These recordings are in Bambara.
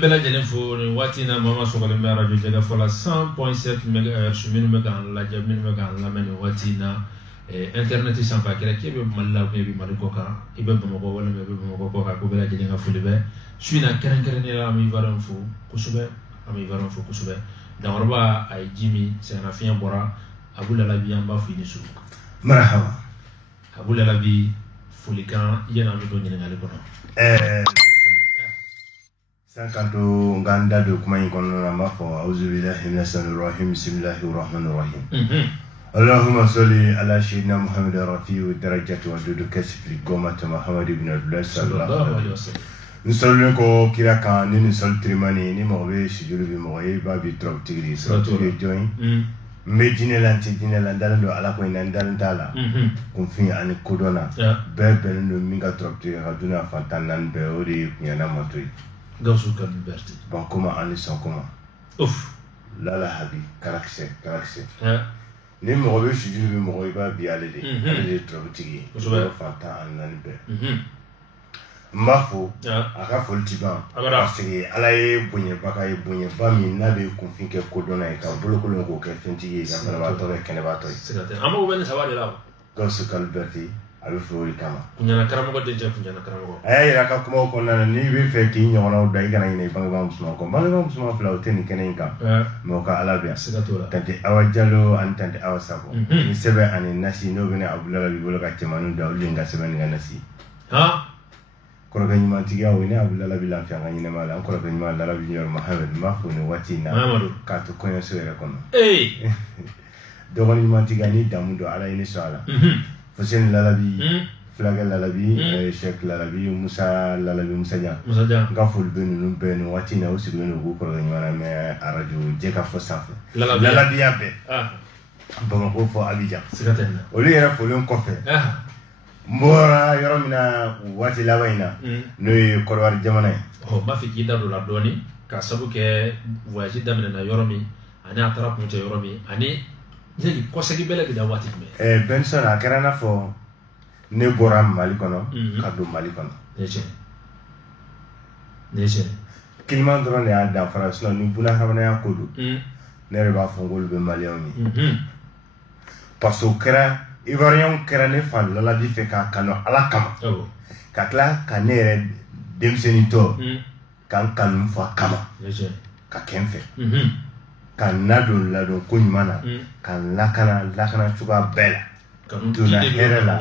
bela jelen fo ni watina mama sokole mera radio jaga fola 100.7 MHz minu mega la jaminu mega la meni watina internet sans pas kira kebe malla be bi malikoka ibe bamako wala be bamako ko ka ko bela jelen ga fulibe suina keren keren ni la mi varan fo kusube ami varan fo kusube dawrba ay jimi c'est na fian bora abula la bi amba fu ni su marhaba abula la bi fulikan yena mi do nyina ngale kono Sankanto nganda do kuma yikono na mafo auzubillahi minash-shaytanir-rajim bismillahir-rahmanir-rahim Allahumma salli ala sayyidina Muhammad rafi'u darajati wa dudu kasfi gomata Muhammad ibn Abdullah sallallahu alaihi wasallam Nusallun ko kira kan ni sol trimani ni mo be sujulu bi mo e ba bi trop tigri so to join medine lanti dine landala do ala ko nandal dala ko fi an kodona be no minga trop tigri aduna fantanan be ori nyana motoi Gausu kan berti. Bon comment en sont comment? Ouf. Là la habi karakse. Ni mo be sujulu bi mo ba bi ale de trop tigi. So ba fanta an nan be. Mafo aka foltiban parce que ala ye bonye baka ye bonye ba mi na be confin ke kodona e ka bolokolo ko ke fentigi ka bala ba to ke ne ba to. Amo ben sawari la. Gausu kan berti abe fori kama kunyana karamo de je kunyana karamo ay raka kuma ko na ni be fe ki nyona o dai kana ni banga musma ko banga musma fla o ten kenen ka mo ka ala biya tante awajalo an tante awasako ni sebe ani nasi no bene abulala bi bolo ka temanu da ulinga sebe ni nasi ha ko ga nyima tiga o ni abulala bi la fianga ni mala ko ga nyima lala bi nyor Muhammad ma fu ni wati na ka to ko nyo sere kono do ni ma tiga ni damudo ala ni sala Fosen Lalabi, Flagal Lalabi, Sheikh Lalabi, Musa Lalabi, Musa Jan. Gaful Benu, Benu, Watina, aussi Benu, Goukora, mais à Radio Jeka Fossaf. Lalabi Abe. Bon, pour Abidjan. C'est certain. Au lieu de faire un café. Mbora, Yoromina, Wati Lavaina, Nous, Korwar Jamane. Oh, ma fille dans la doni, car ça vous que voyager dans la Yoromi, Anne attrape mon Yoromi, Anne. Jadi kosagi bela gida wati me Benson akerana fo ne boram mali kono kadu mali kono neche kilman dron ya da France no ni buna habana ya kodu ne reba fo ngol be mali oni parce que kera ivoirian kera ne fan la bi fe ka kano ala kama ka kla ka ne demseni to kan kan fo kama ka kenfe kan ladon ko nyumana kan lakana chuga bela tuna herela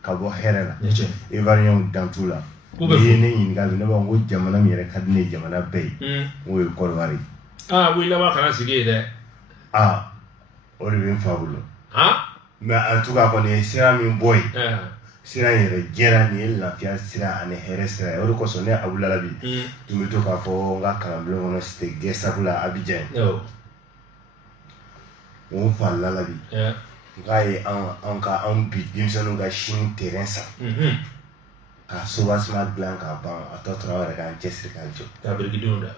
ka bo herela ivoirian dantula ni inga ne ba ngo jamana mi re kadne jamana bay wo ko wari oui la ba kana sige de o le fabulo mais en tout cas ko ne sira mi boy sira yere jera ni la fia sira ane heresra o ko so ne abulala bi tumito ka fo nga kalamblo ngono ste gesa kula Abidjan on fa la bi ngai an bi dimsanu ga shin terrain sa ka so wasma blanca ba atotra wala ga jesri ka jo ta birgidunda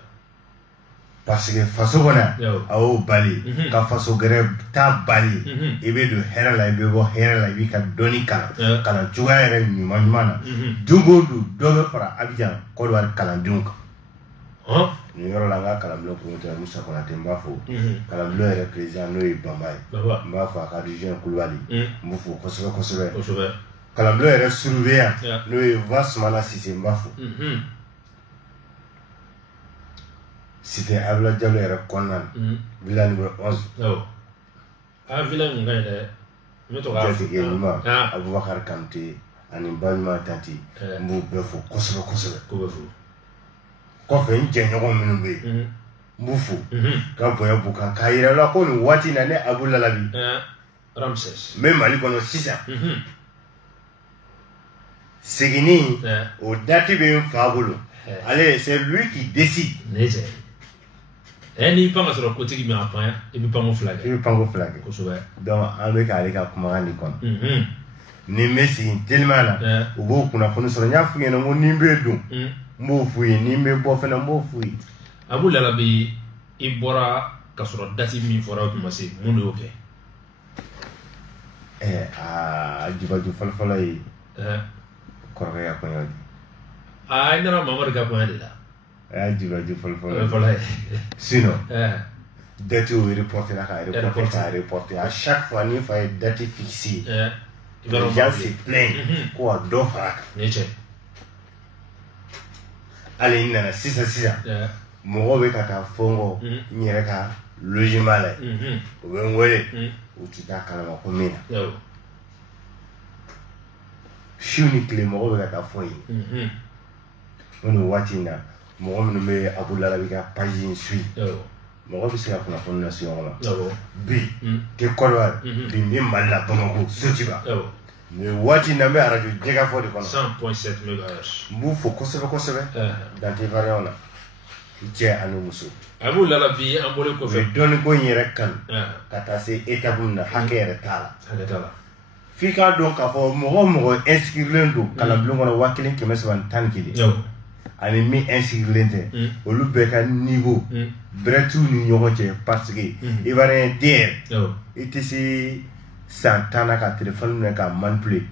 parce que faso bona aw bali ka faso gere ta bali ebe do herala ebe bo herala bi ka doni kala juga ere ni manmana dungo du dobe para Abidjan ko do kala dunka ni yoro la nga kala blo ko ta musa ko na temba fo kala blo ere president no ibambay mba fa ka region kulwali mbufu kosobe kala blo ere surveya no vasmana sisemba fo C'était Abla Diallo era Konan, villa numéro 11. Villa Ngaïda, Aboubacar Kanté, Animbalma Tati, Moubefo, Kosovo. Kofe, Njenyon Minube, Moufou, Kampoya Boukan, Kaira, la Kon, Watinane, Aboula Labi, Ramses. Même à l'Icono 6 ans. Segini, au Datibé Fabolo. Allez, c'est lui qui décide. Ni pas sur le côté qui m'a appris, et puis pas mon flag. Et pas mon flag. Donc, avec Aleka Kumani Kon. Ni Messi, tellement là. Au bout qu'on a connu sur la fouille, on nimbe dou. Moufouille, nimbe bofena moufouille. Abou Lalabi, Ibora, Kasura Dati mi fora Kumasi, Mundo ok. Djibadou Falfalay. Correa Koyadi. I never remember Gapoenda. Sinon, date où reporter à chaque fois, il faut une date fixée. Les gens se plaignent. Quoi, d'offre. Allez, il y a 6 ans. Mon rôle est à Fongo, il y a logement. Ou tu t'as calmé combien. Je suis clé, mon rôle est à foyer. On est watching. Mon rôle est à Aboula avec la page suite. Mon rôle est à la nation. B, tu es quoi? Tu mal là, Bamako, Sotiba. Mais watching n'a pas radio, déjà fort de 100.7 MHz. Vous faut qu'on se dans tes variants là. Tiens à nous muso. Abu la bi ambole ko fe. Don ko nyere kan. Kata se étape na hakere tala. Haketala. Fika donc ka fo mo inscrire lendo kala blongo na wakilin ke mesban tan kidi. Yo. Ani mi inscrire lente. O lu be ka niveau. Bretu ni nyogo che parce que il va rien dire. Yo. Itisi santana ka téléphone na ka manipuler.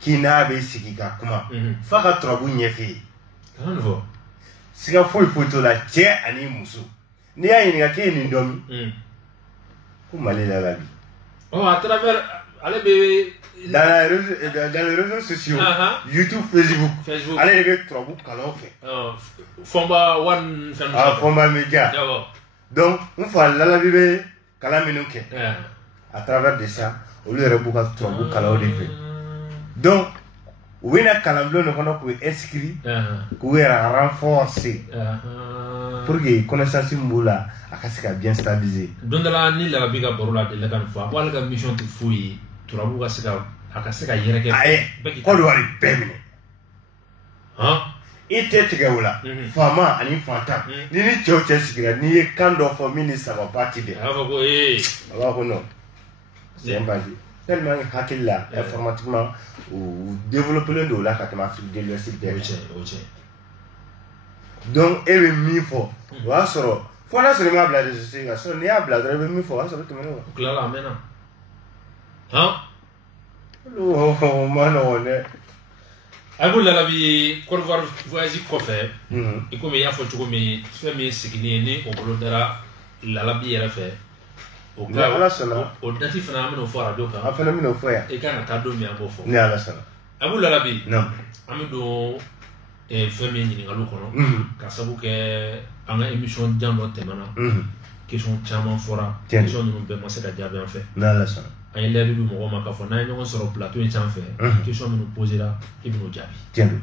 Kina be siki ka kuma. Faka trobu nyefi. Kan vo. Siga foi photo la tche ani muso ni ya yin ga ke ni domi ko mali la bi oh à travers allez be dans les réseaux sociaux YouTube Facebook allez les trois bouts kala fait Fomba one family Fomba média donc on fa la bi kala minuke à travers de ça au lieu de bouka trois bouts kala o fait donc Wina Kalamblo ne connaît pas inscrit, qu'on est renforcé pour que connaissance mboula akasika bien stabilisé. Donc là ni la biga borula de la kan fa, wala ka mission tu fui, tu rabu kasika akasika yereke. Aye, ko do wali bemne. Ite tigawula, fama ani fanta. Ni choche sikira ni kando for minister wa party de. Ava ko non. C'est un bandi. Tellement hakilla informatiquement ou développer le là quand Afrique de l'Ouest donc et le mifo wa soro faut la soro ma blade je sais so ni a blade le mifo wa soro to meno claro amena lo mano ne abu la bi ko voir voyage ko fe e ko me ya fo tuko me fe me sigini ni o bolo dara la bi yera fe o dati fana amino fo radio kan afana mino fo ya e kana ta do mi abo fo ni ala sana abu la bi non amido fe me ni ngalu kono ka sabu ke anga émission jando temana question chama fora question nous be mo se ka jabe en fait ni ala sana ay lebi du mo ma ka fo na ñoo soro plateau en chan fait question nous poser la e bi no jabi tiendo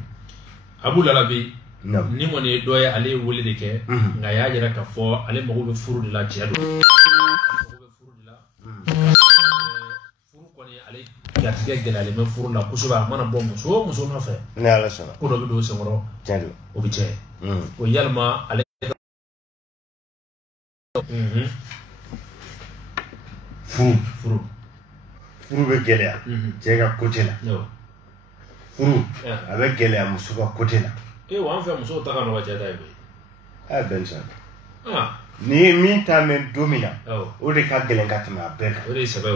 abu la bi ni mo ne doya ale wole de ke nga ya jira ka fo ale mo be furu de la jedo furu koni ale gatige gele ale me furu la kusuba mana bom muso na fe ni ala sana ko do be do se ngoro tiendo o bi che o yalma ale furu be gele je ga côté la furu avec gele muso ka côté la e wa fa muso ta kana wa jada e a benson ni min ta men domina o de ka gelen ka tama beka o de sebe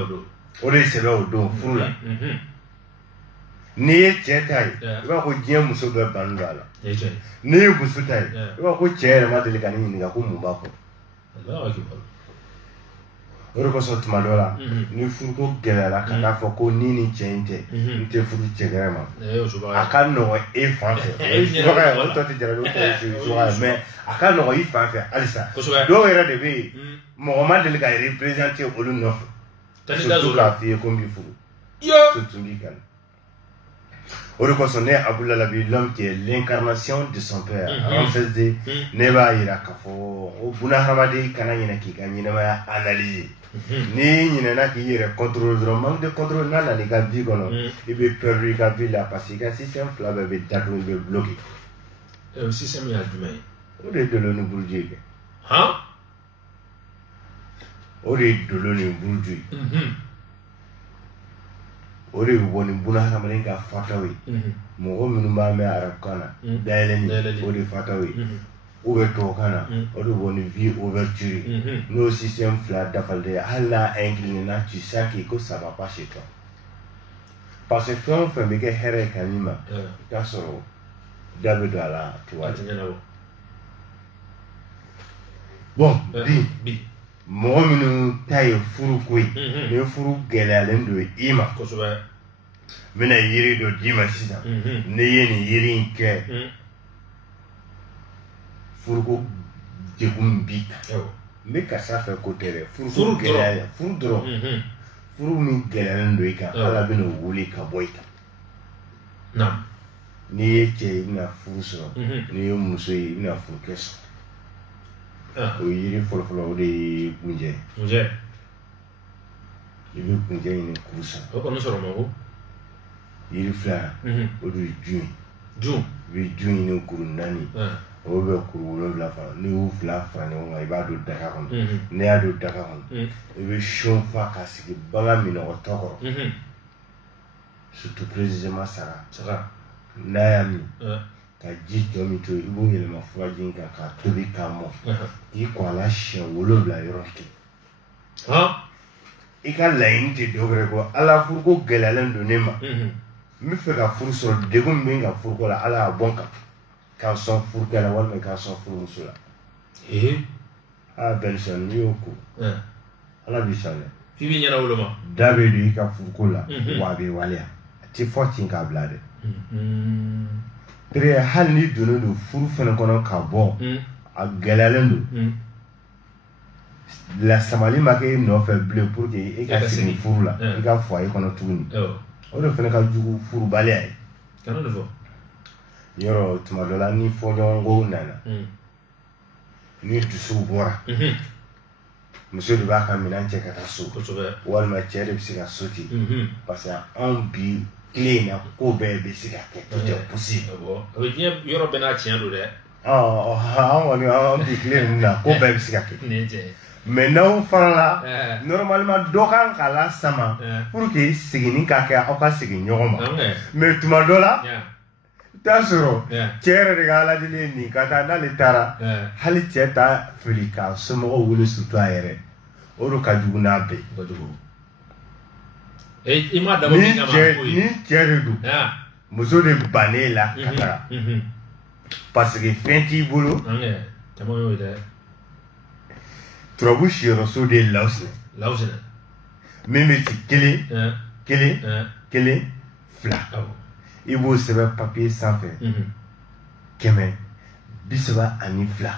o do furu la ni ye cɛ ta ye i b'a ko diɲɛ muso bɛɛ banu don a la ni ye muso ta ye i b'a ko cɛ yɛrɛ ma deli ka ne ɲininka ko mun b'a kɔnɔ o de kosɔn tuma dɔ la ni furuko gɛlɛyara ka taa fɔ ko ni nin cɛ in tɛ n tɛ furu cɛ gɛrɛ ma a ka nɔgɔn e fan fɛ o tɔ tɛ jarabi o tɔ ye subaga ye mais a ka nɔgɔn i fan fɛ halisa dɔw yɛrɛ de bɛ yen mɔgɔ ma deli ka représenter olu nɔfɛ surtout k'a f'i ye ko n b'i furu surtout n b'i kanu. O de kosɔn ne Abdoulaye Labi l'homme qui est l'incarnation de son père Ramsès D ne b'a yira k'a fɔ o bunahadamaden kana ɲinɛ k'i ka ɲɛnamaya analyser ni ɲinɛna k'i yɛrɛ contrôle dɔrɔn manque de contrôle n'a nana i ka vie kɔnɔ i bɛ perdre i ka vie la parce que i ka système fila bɛɛ bɛ datugu i bɛ bloqué. O système y'a jumɛn ye? O de ye dolo ni buruju ye kɛ. O de ye dolo ni buruju ye. O de bɛ bɔ ni bunahadamaden ka fataw ye mɔgɔ minnu b'a mɛn arabukan na dayɛlɛnni o de fataw ye ou bɛ tubabukan na o de bɛ bɔ ni vie ouverture ye n'o système fila dafalen ye hali n'a incliné na tu sais que ko ça va pas chez toi parce que fɛn o fɛn bɛ kɛ hɛrɛ ye ka min ma i t'a sɔrɔ da bɛ don a la tu vois bon bi mɔgɔ minnu ta ye furu ko ye ni furu gɛlɛyalen don i ma kosɛbɛ n bɛna yiri dɔ d'i ma sisan ne ye nin yiri in kɛ furuko degun b'i kan n bɛ karisa fɛ ko tɛ dɛ furu gɛlɛya furu dɔrɔn furu min gɛlɛyalen don i kan ala bɛna o wele ka bɔ i kan n'i ye cɛ ye i bɛna furu sɔrɔ n'i ye muso ye i bɛna furukɛ sɔrɔ o yiri fɔlɔfɔlɔ o de ye kunjɛ i bɛ kunjɛ ɲini kuru san o kɔni sɔrɔ ma ko yiri fila o de ye jun i bɛ jun ɲini kuru 4 o bɛ kuru 7 fana n'i y'u fila fara ɲɔgɔn kan i b'a don daga kɔnɔ n'i y'a don daga kɔnɔ i bɛ son fa k'a sigi bagan minɔgɔtɔ kɔrɔ surtout précisément saga n'a y'a min ka ji tɔ min to i b'o yɛlɛma furaji in kan k'a tobi k'a mɔ k'i kɔn a la siɲɛ 7 yɔrɔ kelen i ka laɲini tɛ dɔ wɛrɛ kɔ ala furuko gɛlɛyalen don ne ma n bɛ fɛ ka furu sɔrɔ degun min bɛ n kan furuko la ala y'a bɔ n kan k'a sɔn furukɛ la walima k'a sɔn furumuso la Benson n'i y'o ko ala b'i sɔn dɛ f'i b'i ɲɛna wolo ma da bɛ don i ka furuko la wa a bɛ waleya a tɛ fɔ ten k'a bila dɛ tere hali ni donnen don furu fana kɔnɔ ka bɔ a gɛlɛyalen don lasamali ma kɛ e nɔfɛ bilen pour que e ka segin furu la i ka foyer kɔnɔ tuguni o de fana ka jugu furubaliya ye yɔrɔ tuma dɔ la ni fɔɲɔgɔnko nana ni dusuw bɔra muso de b'a ka minɛn cɛ ka taa so walima cɛ de bɛ se ka so ten parce que anw bi tile in na ko bɛɛ bɛ se ka kɛ tout est possible o bɛ diɲɛ yɔrɔ bɛɛ n'a tiɲɛ don dɛ an kɔni an bi tile ninnu na ko bɛɛ bɛ se ka kɛ mais n'aw fana la normalement dɔ kan k'a la sama pour que seginni ka kɛ aw ka segin ɲɔgɔn ma mais tuma dɔ la t'a sɔrɔ cɛ yɛrɛ de ka aladeli ye nin ka taa n'ale taara hali cɛ t'a fili k'a somɔgɔw wele surtout a yɛrɛ o de ka jugu n'a bɛɛ ni cɛ de don muso de bannen la ka taga parce que fɛn t'i bolo turabu siyɔrɔso de ye lawusinɛ min bɛ ci kelen fila i b'o sɛbɛn papiye sanfɛ 132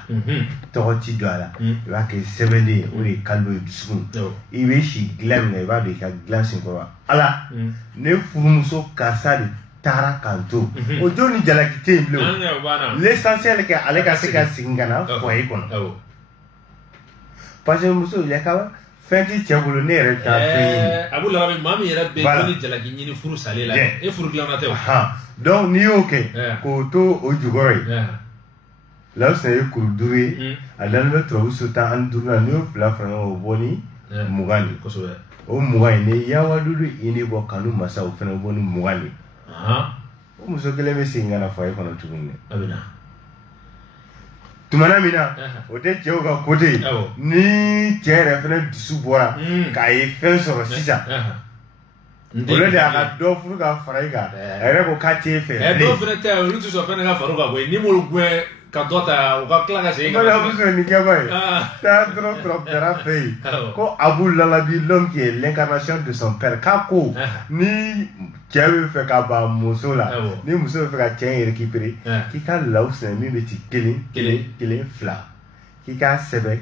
tɔgɔ ti don a la i b'a kɛ sɛbɛnlen ye o de ye kalido ye dusukun i bɛ si dilan min na i b'a don i ka dilan senkɔrɔ ala ne furumuso karisa de taara kan to o don ni jalaki tɛ yen bilen l'essentiel kɛ ale ka se ka segin ka na foyer kɔnɔ parce que muso il y a ka fɛn ti cɛ bolo ne yɛrɛ t'a fɛn ɲini a b'u laban maa min yɛrɛ bɛ ko ni jalaki ɲini furu salen la e furu dilanna tɛ o donc n'i y'o kɛ k'o to o jukɔrɔ ye lawusinɛ ye kuru 5 ye a dannen bɛ turabu so 15 na n'i y'o fila fara ɲɔgɔn o bɔ ni 20 de o 20 in ni yawadudu i ni bɔ kanu masa o fana bɔ ni 20 de o muso kelen bɛ segin ka na foyer kɔnɔ tuguni dɛ tumana min na o tɛ cɛw ka côté ni cɛ yɛrɛ fana dusu bɔra k'a ye fɛn sɔrɔ sisan olu de y'a ka dɔ furu ka fara i kan a yɛrɛ ko k'a t'e fɛ dɔw fana tɛ olu tɛ sɔn fɛn ka fara u kan koyi ni m'olu gɛn ka dɔ ta u ka tila ka segin ka na bɛ sɔrɔ nin kɛba ye taa dɔrɔn turabudara fɛ yen ko Abu Lalabi l'homme qui est l'incarnation de son père k'a ko ni cɛ bɛ fɛ ka ban muso la ni muso bɛ fɛ ka cɛ in récupérer k'i ka lawusinɛ min bɛ ci 1 2 k'i k'a sɛbɛn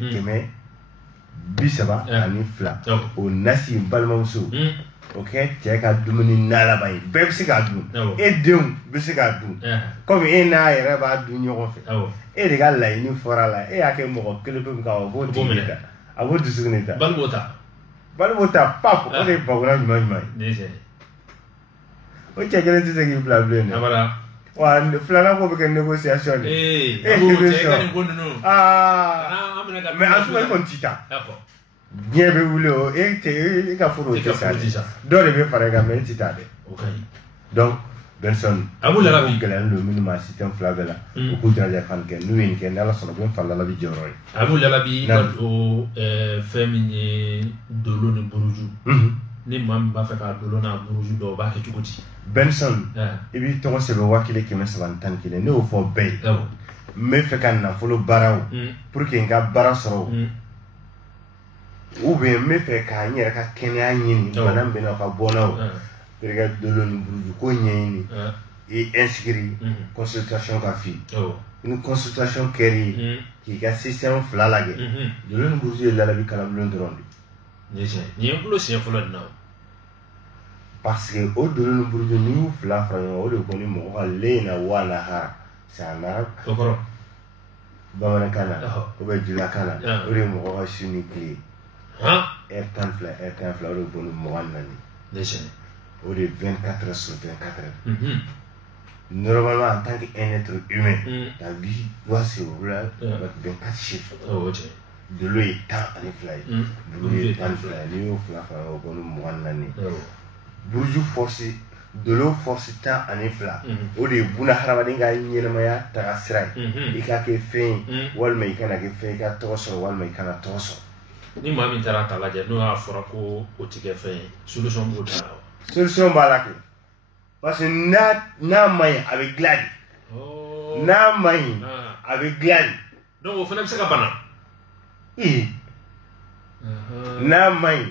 132 o nasi balimamuso o kɛ cɛ ka dumuni nalaban ye bɛɛ bɛ se k'a dun e denw bɛ se k'a dun komi e n'a yɛrɛ b'a dun ɲɔgɔn fɛ e de ka laɲini fɔra la e y'a kɛ mɔgɔ kelen pe min kan o b'o tigi ta a b'o dusukun ta bali b'o ta pap o de ye bakura ɲuman ye o cɛ kelen tɛ se k'i bila bilen dɛ wa filanan ko bɛ kɛ négociation de e bɛ sɔn mais en tout cas i kɔni t'i ta diɲɛ bɛ wuli o e ka furu o tɛ sa dɔ de bɛ fara i kan mais e tɛ taa dɛ donc Benson Abu Lalabi gɛlɛyalen don minnu ma système fila bɛɛ la u k'u jiraja kan kɛ n'u ye nin kɛ ni Ala sɔnna u bɛ n fa Lalabi jɔyɔrɔ ye Abu Lalabi o fɛn min ye dolo ni buruju ni maa min b'a fɛ ka dolo n'a buruju dɔn o b'a kɛ cogo di Benson i b'i tɔgɔ sɛbɛn 1311 ne y'o fɔ bɛɛ ye me fe ka nafolo baraw pour que nga bara soro ou bien me fe ka nyere ka kenya nyini banam bena ka bonaw perga dolo ni buruju ko nyini et inscrit consultation ka fi une consultation keri qui ga système flalage dolo ni buruju la bi kala blon drondi ni bulo si folo na parce que au dolo ni buruju ni fla franyo o de ko ni mo ka lena wala ha sana okoro bamana kana o be jula kana o de mo ka shini kli airtan fla o de ko ni mo wanani déjà au de 24 heures sur 24 heures. Normalement, en tant qu'un être humain, ta vie doit se rouler avec 24 chiffres. De l'eau est temps à fly. De l'eau est temps à fly. L'eau est temps Bourjou forcé, de l'eau forcé temps à fly. Au de Bouna Haramadinga, Yenamaya, Tarasrai. Il y a que fait, Walmay can a fait 14 ou Walmay can a torso. Ni Mammy Taratalaja, no Afrako, ou Tigafe, solution Bouta. Solution balake parce que na main avec gladi na main avec gladi donc au final c'est pas na main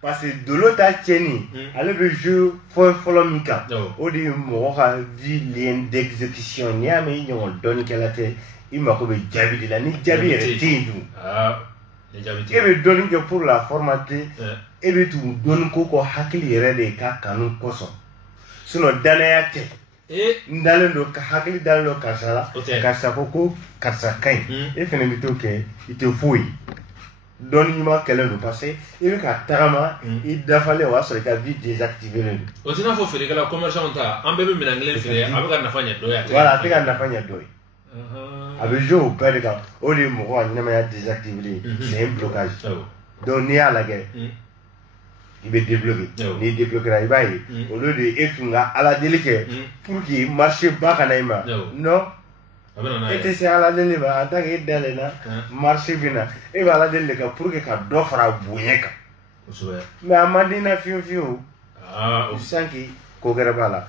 parce que de l'autre tieni ale be jeu follow mika o di mo ha vie lien d'exécution ni ame nyon don kelate ima ko be jabi de la ni jabi est tindu les jabi et be don que pour la formater et be tout don ko ko hakili yere de ka kanu koso sinon danaya te ndalendo ka hakili dallo ka sala ka sapoko ka sakai e fene mi to ke ite foi don ni ma kele do passer e ka tarama e dafale wa so ka vie désactiver le o tina fo fere kala commerçant ta ambebe min anglais fere abaka nafanya doya voilà te ka nafanya doy avec jeu au père de au lieu mo wa nyama ya désactiver c'est un blocage donc ni ala ke il va débloquer. Il débloquera, il va y au lieu de être à la délicat pour qu'il marche pas à Naïma. Non. Et c'est à la délicat, en tant que Delena, marcher bien. Et va à la délicat pour que ça d'offre à Bouyeka. Mais à Madina Fiu, il sent qu'il Kogeraba là.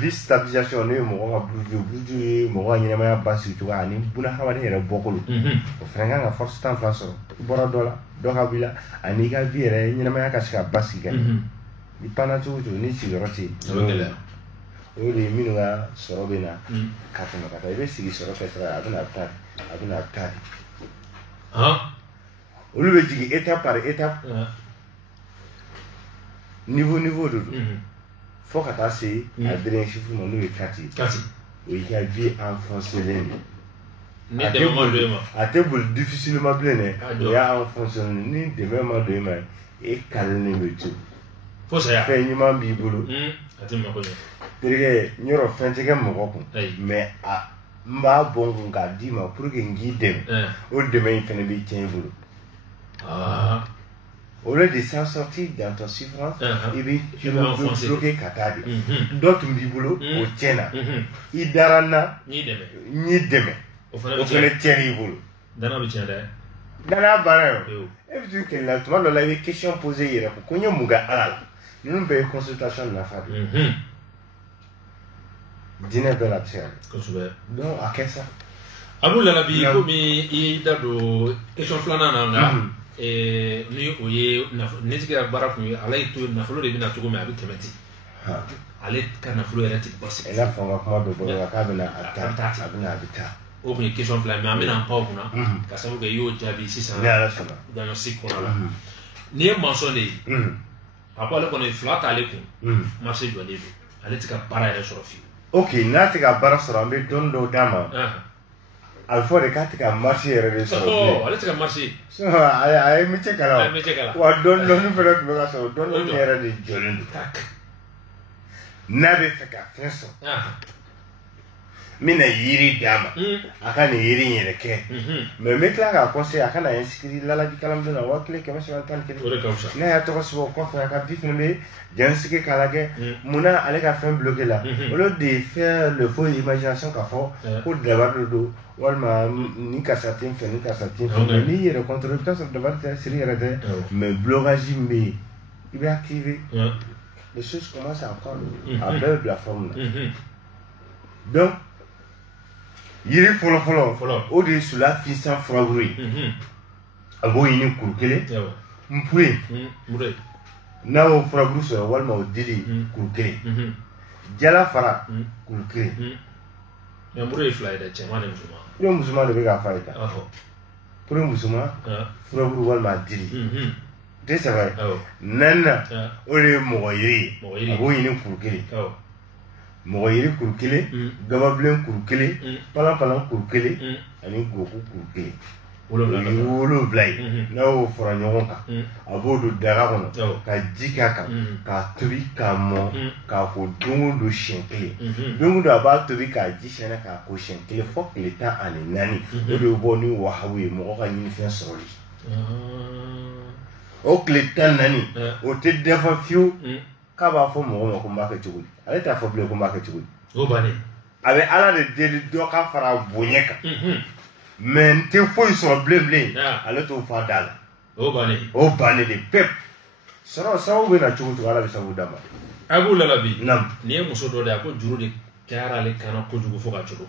Vie stabilisation, nous, mon Boudjou, mon Yamaya Bassi, tu vois, Anim, Bounahawani et beaucoup. Au Frangan, à force de temps, François, Boradola. Dokabila aniga viere nyama yakashika basika ipana chuchu ni sigoroti o de minuga sorobena katuma kata ibe sigi soropetra aduna tadi o lube jigi étape par étape niveau de faut kata c'est à dernier chiffre mon nous kati o y a vie enfoncé à table difficilement plein il y a en fonction ni de même de main et calme le tout faut ça fait ni man bibulu derrière nyoro fente ke mo mais a mba bon nga di ma pour que ngi dem au demain il fait bi tien bulu au lieu de s'en sortir dans ton souffrance et bien tu vas bloquer katadi d'autres bibulu au tiena idarana ni demain au fait terrible dana bi tienda dana bara et puis que là toi la question posée hier pour qu'on y muga alala nous paye consultation na fa dîner de la terre donc à qu'est ça abula la bi ko mi i dado question flana nanga ni oye na nizikira bara ko ala itu na flo de bi na tugo me abi temeti ale kana flo era tik boss et là faut comment de bola ka bena atta abina abita o bi question flana mais amena pa kuna ka sabu ga yo jabi 600 dans le cycle là ni mentionné après le connaît flat ale ko marché do ale ale tika bara era sorofi ok na tika bara sorambe dondo dama alfo de katika marché era sorofi ale tika marché so ay mi chekala wa dondo ni fere ko ga so dondo ni era de jolindu nabe feka feso mina yiri dama akani yiri nyere ke mais me kla ga conseil akana inscrit la di kalam dona wa kle kema so tan ke na ya to so ko fa ka vite me jansike kala ke muna ale ka fin bloquer là au lieu de faire le faux imagination ka fo pour d'avoir do walma ni ka satin fe ni ka satin fe ni yere contrôle ça d'avoir série arrêté mais blocage me il va activer les choses commencent à prendre à perdre la forme là donc yiri fɔlɔ o de sula fisan furaburu a b'o ɲini kuru kelen mpure n'a y'o furaburu sɔrɔ walima o dili kuru kelen jala fara kuru kelen mais mpure ye fila ye dɛ cɛman ni musoman i bɛ musoman de bɛ k'a fa ye ta pour musoman furaburu walima dili tɛ saba ye naaninan o de ye mɔgɔ yiri ye a b'o ɲini kuru kelen mɔgɔ yiri kuru kelen gababilen kuru kelen palan kuru kelen ani goku kuru kelen wolonwula ye n'a y'o fara ɲɔgɔn kan a b'o don daga kɔnɔ ka ji k'a kan k'a tobi k'a mɔ k'a ko don o don siɲɛ kelen don o don a b'a tobi k'a ji sɛnɛ k'a ko siɲɛ kelen fɔ tile 14 o de bɔ ni wahabu ye mɔgɔ ka ɲinifɛn sɔrɔli o tile 14 o tɛ dafa fiyewu k'a b'a fɔ mɔgɔ ma ko n b'a kɛ cogo di ale t'a fɔ bilen ko n b'a kɛ cogo di o bannen a bɛ ala de deli dɔ ka fara bonya kan mais n tɛ foyi sɔrɔ bilen ale t'o fɔ a da la o bannen de pepu sababu bɛ na cogo cogo ala bɛ sababu d'a ma a b'u lalabi nin ye muso dɔ de a ko juru de kɛra ale kana kojugu fo ka cogo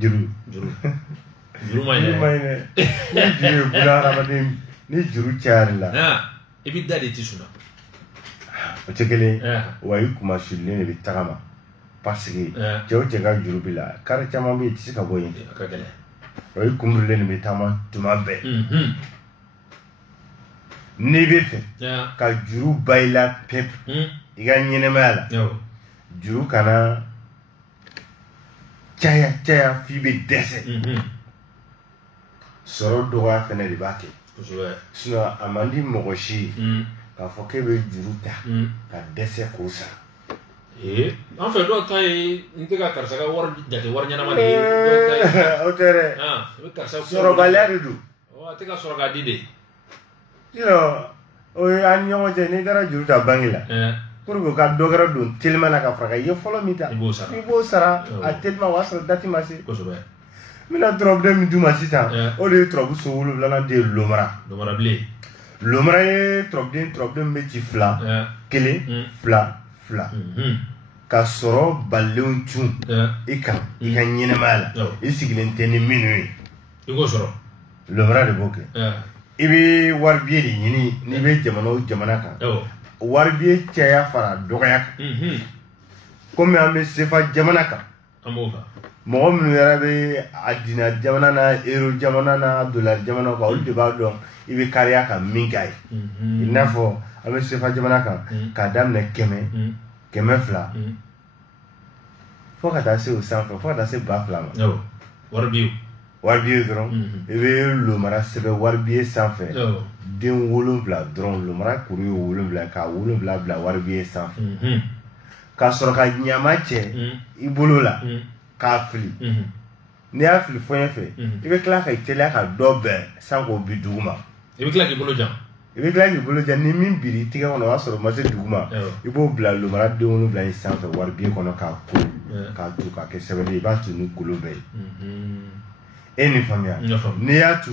juru ma ɲi dɛ ni juru ye buna hadamaden ni juru cayar'i la i bɛ da de ti sunna o tɛ kelen wa i kuma sirilen de bɛ tagama parce que cɛw cɛ ka juru b'i la kari caman bɛ yen i tɛ se ka bɔ yen wa i kunbirilen de bɛ taama tuma bɛɛ n'i bɛ fɛ ka juru ba i la pepu i ka ɲɛnɛmaya la juru kana caya f'i bɛ dɛsɛ sɔrɔ dɔgɔya fɛnɛ de b'a kɛ sinon a man di mɔgɔ si ye k'a fɔ k'e bɛ juru ta ka dɛsɛ k'o sara an fɛ dɔw ta ye n tɛ ka karisa ka wari jate wari ɲɛnama de ye o tɛ dɛ i bɛ karisa sɔrɔbaliya de don a tɛ ka sɔrɔ k'a di de o ye an ni ɲɔgɔn cɛ n'i taara juru ta banque la pour que ka dɔ wɛrɛ don teliman na ka fara i ye fɔlɔ min ta i b'o sara a teliman o y'a sɔrɔ dati ma se n bɛna turabuden min d'u ma sisan o de ye turabu so 7nan de ye lomara ye turabuden bɛ ci 2 1 2 ka sɔrɔ balilenw cun i kan i ka ɲɛnɛmaya la i sigilen tɛ ni minnu ye i k'o sɔrɔ lomara de b'o kɛ i bɛ waribiye de ɲini n'i bɛ jamana o jamana kan waribiye caya fara dɔgɔya kan komi an bɛ sefa jamana kan mɔgɔ minnu yɛrɛ bɛ a dina jamana na euro jamana na dollar jamana kan olu de b'a dɔn i bɛ kariya ka min k'a ye i n'a fɔ an bɛ sefa jamana kan k'a daminɛ 100 200 fo ka taa se o sanfɛ fo ka taa se 2000 ma waribiye dɔrɔn i bɛ lomara sɛbɛn waribiye sanfɛ den 7 dɔrɔn lomara kuru ye 7 ka 7 bila waribiye sanfɛ ka sɔrɔ ka ɲama cɛ i bolo la k'a fili n'i y'a fili fɔɲɛ fɛ i bɛ tila ka teliya ka dɔ bɛn san k'o bi duguma i bɛ tila k'i bolo jan ni min biri i tigɛ kɔnɔ o y'a sɔrɔ o ma se duguma i b'o bila lomara den 7 in sanfɛ waribiye kɔnɔ k'a ko k'a tu k'a kɛ sɛbɛden i b'a tu ni golo bɛɛ ye e ni faamuya n'i y'a tu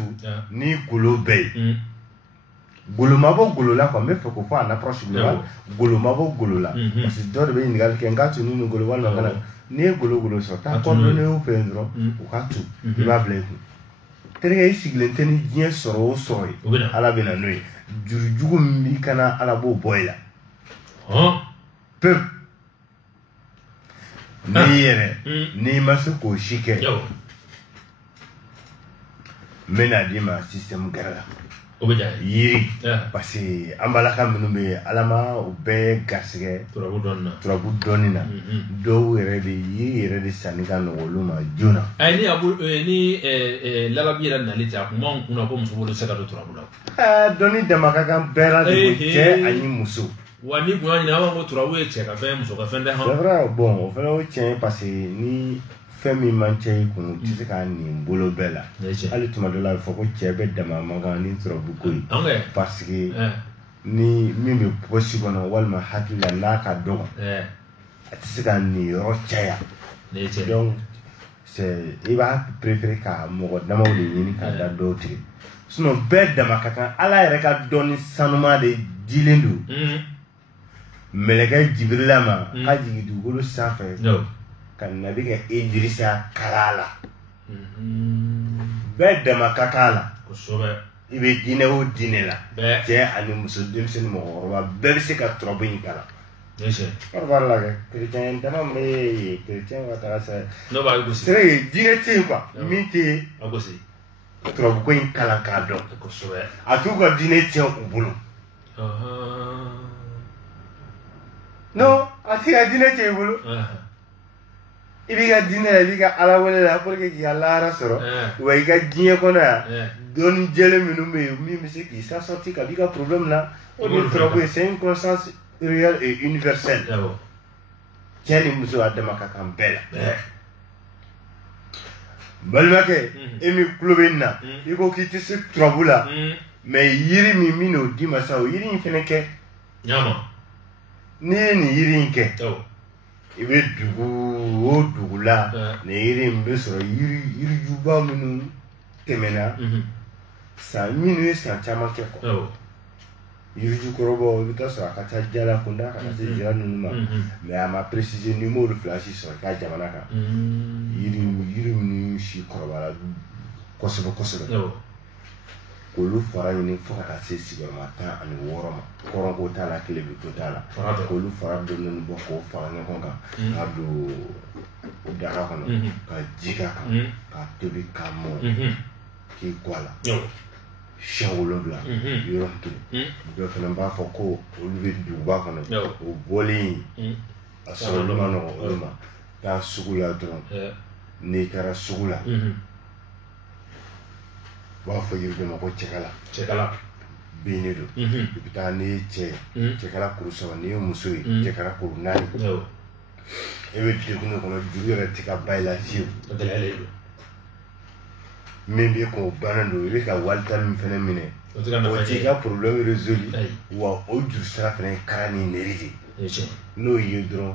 ni golo bɛɛ ye golo ma bɔ golo la quoi n bɛ fɛ k'o fɔ en approche globale golo ma bɔ golo la parce que dɔw de bɛ ɲininkali kɛ n k'a tu ni nin golo walima kana n'i ye golo sɔrɔ taa kɔndɔnne y'u fɛ yen dɔrɔn u k'a tu i b'a bila i kun terikɛ i sigilen tɛ ni diɲɛ sɔrɔ o sɔrɔ ye ala bɛ na n'o ye juru jugu min b'i kana ala b'o bɔ i la pepu n'i yɛrɛ n'i ma se k'o si kɛ n bɛna d'i ma système gɛrɛ la yiri parce que an balaka minnu bɛ yen ala ma u bɛɛ garisɛgɛ turabu dɔɔni na dɔw yɛrɛ de yiri yɛrɛ de sanni ka nɔgɔ olu ma joona ni lalabi yɛrɛ nali tɛ a kun b'anw kunna ko muso bolo tɛ se ka don turabu la dɔnni dama ka kan bɛɛ la de cɛ ani muso wa ni kun y'a ɲini an b'a fɔ ko turabu ye cɛ ka fɛn muso ka fɛn tɛ c'est vrai bon o fana ye tiɲɛ parce que ni fɛn min man cɛ i kun tɛ se k'a nin bolo bɛɛ la hali tuma dɔ la a bɛ fɔ ko cɛ bɛ dama mankan ni turabu ko ye parce que ni min bɛ posi kɔnɔ walima hakili la n'a ka dɔgɔ a tɛ se ka nin yɔrɔ caya donc i b'a préféré ka mɔgɔ damaw de ɲini k'a da dɔw tigɛ sinon bɛɛ dama ka kan ala yɛrɛ ka dɔnni sanuma de dilen don mɛlɛkɛ jibirila ma k'a jigin dugukolo sanfɛ ka nabi ka Idrissa kalala bɛɛ dama ka k'a la i bɛ diinɛ o diinɛ la cɛ ani muso denmisɛnnin mɔgɔkɔrɔba bɛɛ bɛ se ka turabu in kalan kɔrɔbara la kɛ chrétien dama bɛ yen chrétien ka taga sira ye diinɛ tɛ yen quoi min tɛ turabu ko in kalan k'a dɔn a t'u ka diinɛ tiɲɛ u bolo non a t'i ka diinɛ tiɲɛ i bolo i b'i ka diinɛ la i b'i ka ala wele la pour que k'i ka lahara sɔrɔ wa i ka diɲɛ kɔnɔ yan dɔnni jɛlen minnu bɛ yen min bɛ se k'i sa sorti ka b'i ka problème la o de turabu ye c'est une conscience réelle et universelle cɛ ni muso a dama ka kan bɛɛ la balimakɛ e min tulo bɛ nin na i ko k'i tɛ se turabu la mais yiri min n'o d'i ma sa o yiri in fana kɛ n'i ye nin yiri in kɛ i bɛ dugu o dugu la nin yiri in bɛ sɔrɔ yirijuba minnu tɛmɛna san minnu ye san caman kɛ kɔ yirijukɔrɔbaw i bɛ taa sɔrɔ a ka ca jala kunda ka se jala ninnu ma mais a ma préciser n'i m'olu fila si sɔrɔ i ka jamana kan yiri minnu si kɔrɔbayara kosɛbɛ kosɛbɛ k'olu fara ɲini fo ka taa se sigiyɔrɔma 16 ma kɔrɔnko t'a la tile bi to t'a la k'olu fara dɔɔni bɔ k'o fara ɲɔgɔn kan k'a don o daga kɔnɔ ka ji k'a kan k'a tobi k'a mɔ k'i kɔ a la siɲɛ 7 yɔrɔ kelen dɔ fana b'a fɔ ko olu bɛ duguba kɔnɔ o bɔlen a sɔrɔli ma nɔgɔ olu ma taa sugu la dɔrɔn n'i taara sugu la u b'a fɔ yiri dɔ ma ko cɛkala binni don i bɛ taa n'i ye cɛ ye cɛkala kuru 3 n'i ye muso ye cɛkala kuru 4 e bɛ degun kɔnɔ juru yɛrɛ tɛ ka ba i la fiyewu min bɛ k'o bannen don i bɛ ka walita min fana minɛ o t'i ka problème résolu wa o juru sira fana ye kara ni neri de n'o ye dɔrɔn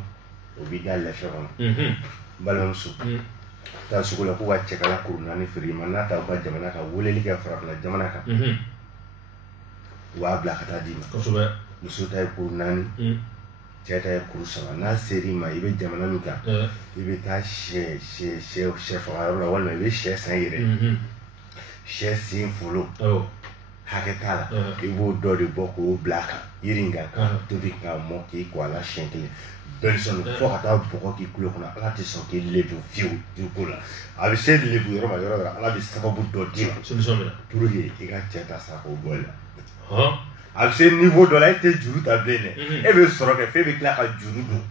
o b'i da lafiya kɔnɔ balimamuso taa sugu la k'u ka cɛkala kuru 4 feere ma n'a ta u ka jamana kan weleli kɛ farafinna jamana kan u b'a bila ka taa d'i ma muso ta ye kuru 4 cɛ ta ye kuru 3 n'a ser'i ma i bɛ jamana min kan i bɛ taa sɛ faga yɔrɔ la walima i bɛ sɛ san i yɛrɛ sɛ sen folo hakɛ t'a la i b'o dɔ de bɔ k'o bila a kan yiri in kan k'a tobi k'a mɔ k'i ko a la siɲɛ kelen bɛɛ sɔn fo ka taa bɔgɔ k'i kulo kɔnɔ ala tɛ sɔn k'i lebu fiyewu ko la a bɛ se lebu yɔrɔ ma yɔrɔ la ala bɛ sababu dɔ d'i ma pour que i ka cɛ ta sa k'o bɔ i la a bɛ se niveau dɔ la e tɛ juru ta bilen dɛ e bɛ sɔrɔ kɛ f'e bɛ tila ka juru don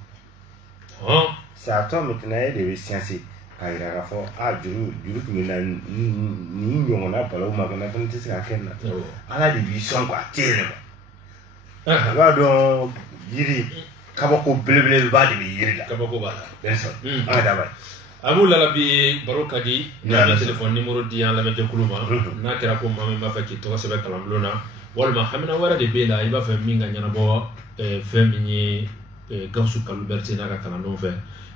c'est à toi maintenant e de bɛ siyanse k'a yira k'a fɔ juru tun bɛ na nin ɲɔgɔnna balawu ma kɛ na fana tɛ se ka kɛ na ala de b'i sɔn a tɛ yɛlɛma i b'a dɔn yiri kabako belebeleba de bɛ yiri la kabako b'a la bien sûr an ka daba ye a b'u la bi baro ka di n'a bɛ téléphone numéro di an lamɛnjɛkulu ma n'a kɛra ko maa min b'a fɛ k'i tɔgɔ sɛbɛn kalanbulon na walima hamina wɛrɛ de b'e la i b'a fɛ min ka ɲɛnabɔ fɛn min ye Gawusu Kalilu Berete n'a ka kalandenw fɛ